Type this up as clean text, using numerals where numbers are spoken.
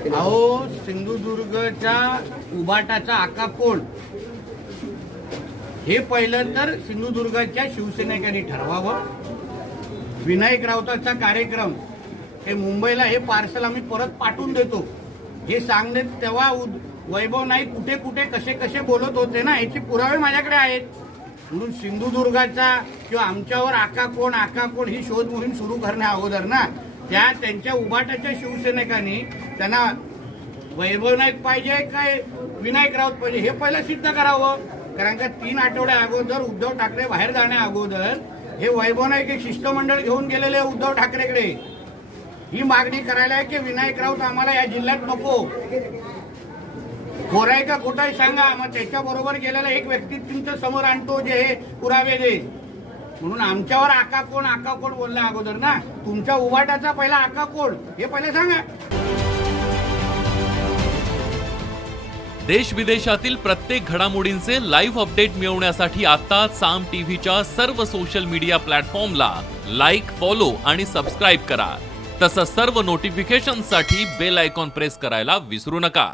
अहो, सिंधुदुर्गच्या उबाटाचा आका कोण हे पहिलं तर सिंधुदुर्गच्या शिवसैनिकांनी ठरवावं. विनायक राऊताचा कार्यक्रम हे मुंबईला हे पार्सल आम्ही परत पाठवून देतो हे सांगणे, तेव्हा वैभव नाईक कुठे कुठे कसे कसे बोलत होते ना, याचे पुरावे माझ्याकडे आहेत. म्हणून सिंधुदुर्गाचा किंवा आमच्यावर आका कोण ही शोध मोहीम सुरू करण्या अगोदर ना त्यांच्या उबाटाच्या शिवसैनिकांनी त्यांना वैभव नाईक पाहिजे काय विनायक राऊत पाहिजे हे पहिलं सिद्ध करावं. कारण का 3 आठवड्या अगोदर उद्धव ठाकरे बाहेर जाण्या अगोदर हे वैभव नाईक एक शिष्टमंडळ घेऊन गेलेले उद्धव ठाकरेकडे ही मागणी करायला आहे की विनायक राऊत आम्हाला या जिल्ह्यात नको. खोराय का खोटाय सांगा, मग त्याच्याबरोबर गेलेला एक व्यक्ती तुमच्या समोर आणतो जे हे पुरावे दे. म्हणून आमच्यावर आका कोण बोलल्या अगोदर ना तुमच्या उबाटाचा पहिला आका कोण हे पहिले सांगा. देश विदेशातील प्रत्येक घडामोडींचे लाईव्ह अपडेट मिळवण्यासाठी आता साम टीव्हीच्या सर्व सोशल मीडिया प्लॅटफॉर्मला लाईक, फॉलो आणि सबस्क्राईब करा. तसंच सर्व नोटिफिकेशनसाठी बेल आयकॉन प्रेस करायला विसरू नका.